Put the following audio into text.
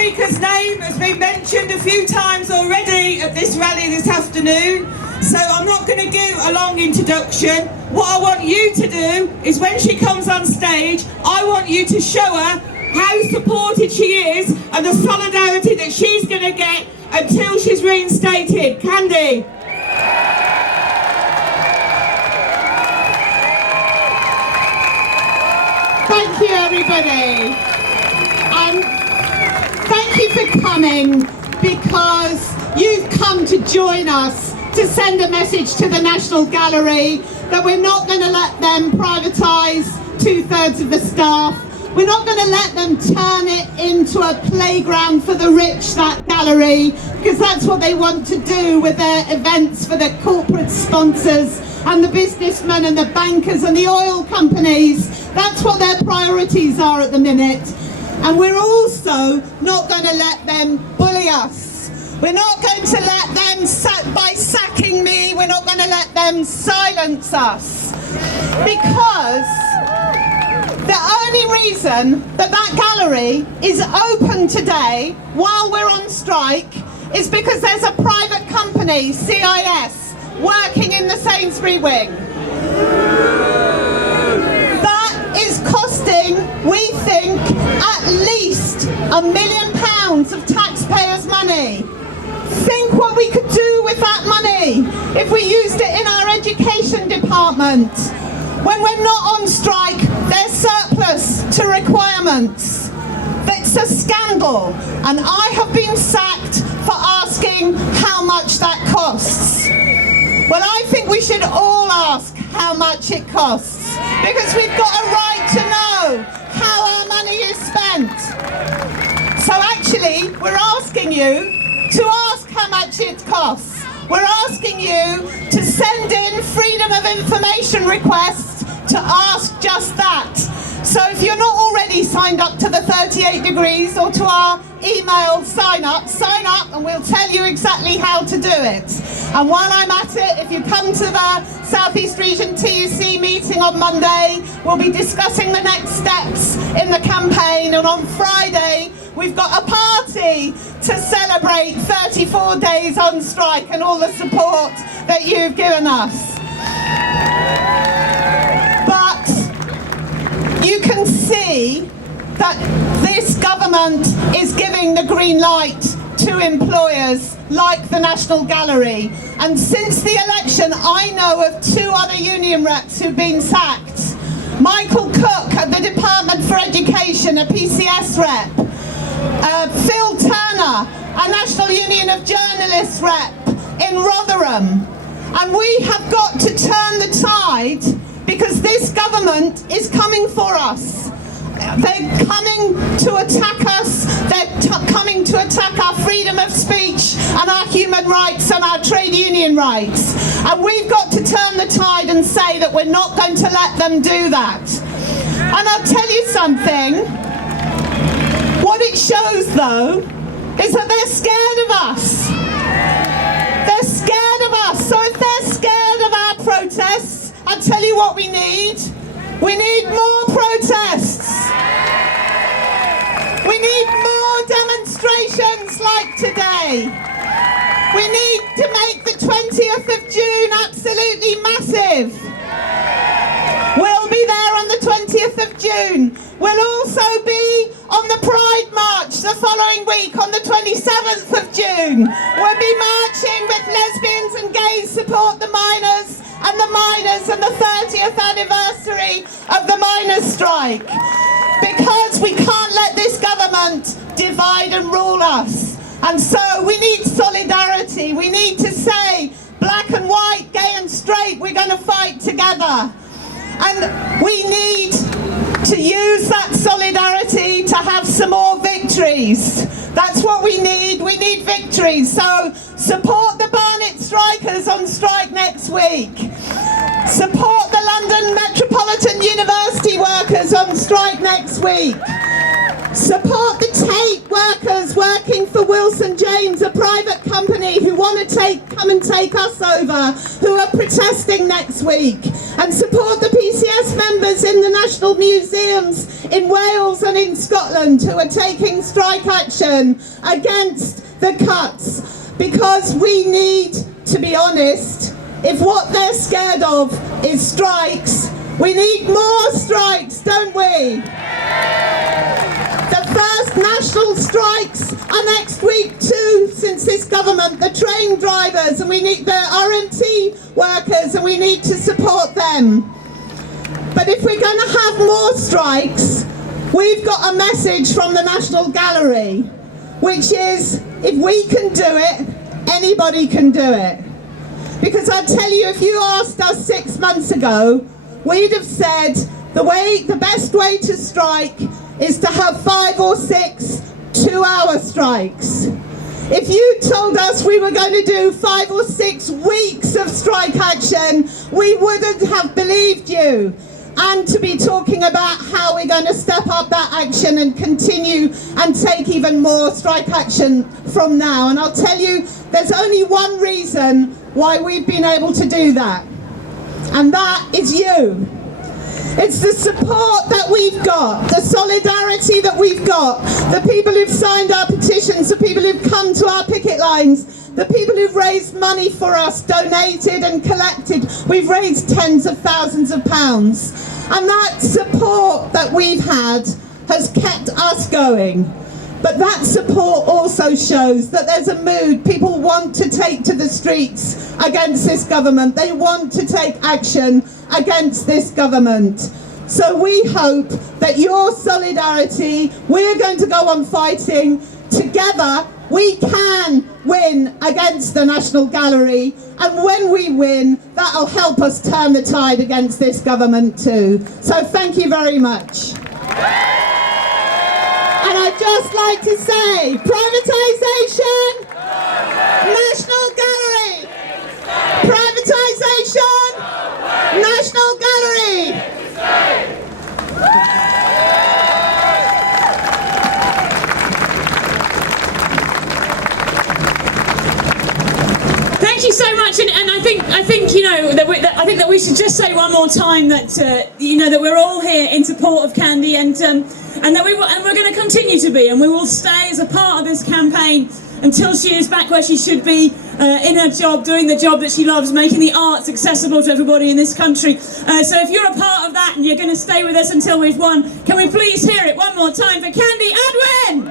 speaker's name has been mentioned a few times already at this rally this afternoon, so I'm not going to give a long introduction. What I want you to do is when she comes on stage, I want you to show her how supported she is and the solidarity that she's going to get until she's reinstated. Candy. Thank you, everybody. Thank you for coming, because you've come to join us to send a message to the National Gallery that we're not going to let them privatise 2/3 of the staff. We're not going to let them turn it into a playground for the rich, that gallery, because that's what they want to do with their events for their corporate sponsors and the businessmen and the bankers and the oil companies. That's what their priorities are at the minute. And we're also not going to let them bully us. We're not going to let them, by sacking me, we're not going to let them silence us. Because the only reason that gallery is open today while we're on strike is because there's a private company, CIS, working in the Sainsbury wing. That is costing, we think, at least £1 million of taxpayers' money. Think what we could do with that money if we used it in our education department. When we're not on strike, there's surplus to requirements. That's a scandal, and I have been sacked for asking how much that costs. Well, I think we should all ask how much it costs, because we've got a right to know how our money is spent. So actually, we're asking you to ask how much it costs. We're asking you to send in freedom of information requests to ask just that. So if you're not already signed up to the 38 Degrees or to our email sign up and we'll tell you exactly how to do it. And while I'm at it, if you come to the South East Region TUC meeting on Monday, we'll be discussing the next steps in the campaign, and on Friday we've got a party to celebrate 34 days on strike and all the support that you've given us. But you can see that this government is giving the green light to employers like the National Gallery. And since the election, I know of 2 other union reps who've been sacked. Michael Cook at the Department for Education, a PCS rep. Phil Turner, a National Union of Journalists rep in Rotherham. And we have got to turn the tide, because this government is coming for us. They're coming to attack us. They're coming to attack our freedom of speech and our human rights and our trade union rights. And we've got to turn the tide and say that we're not going to let them do that. And I'll tell you something. What it shows, though, is that they're scared of us. They're scared of us. So if they're scared of our protests, I'll tell you what we need. We need more protests. We need more demonstrations like today. We need to make the 20th of June absolutely massive. We'll be there on the 20th of June. We'll also be on the Pride March the following week on the 27th of June. We'll be marching with lesbians and gays support the miners and the 30th anniversary of the miners' strike. Because we can't let this government divide and rule us. And so we need solidarity. We need to say, black and white, gay and straight, we're going to fight together. And we need to use that solidarity to have some more victories. That's what we need. We need victories. So support the Barnet strikers on strike next week. Support the London Metropolitan University workers on strike next week. Support the Tate workers working for Wilson James, a private company who want to come and take us over, who are protesting next week. And support the PCS members members in the national museums in Wales and in Scotland who are taking strike action against the cuts, because we need to be honest. If what they're scared of is strikes, we need more strikes, don't we? The first national strikes are next week too, since this government, the train drivers, and we need the RMT workers, and we need to support them. But if we're going to have more strikes, we've got a message from the National Gallery, which is, if we can do it, anybody can do it. Because I tell you, if you asked us 6 months ago, we'd have said the best way to strike is to have 5 or 6 2-hour strikes. If you told us we were going to do 5 or 6 weeks of strike action, we wouldn't have believed you. And to be talking about how we're going to step up that action and continue and take even more strike action from now. And I'll tell you, there's only one reason why we've been able to do that, and that is you. It's the support that we've got, the solidarity that we've got, the people who've signed our petitions, the people who've come to our picket lines, the people who've raised money for us, donated and collected. We've raised tens of thousands of pounds. And that support that we've had has kept us going. But that support also shows that there's a mood. People want to take to the streets against this government. They want to take action against this government. So we hope that your solidarity, we're going to go on fighting together. We can win against the National Gallery, and when we win, that'll help us turn the tide against this government too. So thank you very much. And I'd just like to say, privatisation, National Gallery, privatisation, National Gallery. Thank you so much, and I think you know that we should just say one more time that that we're all here in support of Candy, and that we're going to continue to be, and we will stay as a part of this campaign until she is back where she should be, in her job, doing the job that she loves, making the arts accessible to everybody in this country. So if you're a part of that and you're going to stay with us until we've won, can we please hear it one more time for Candy Udwin?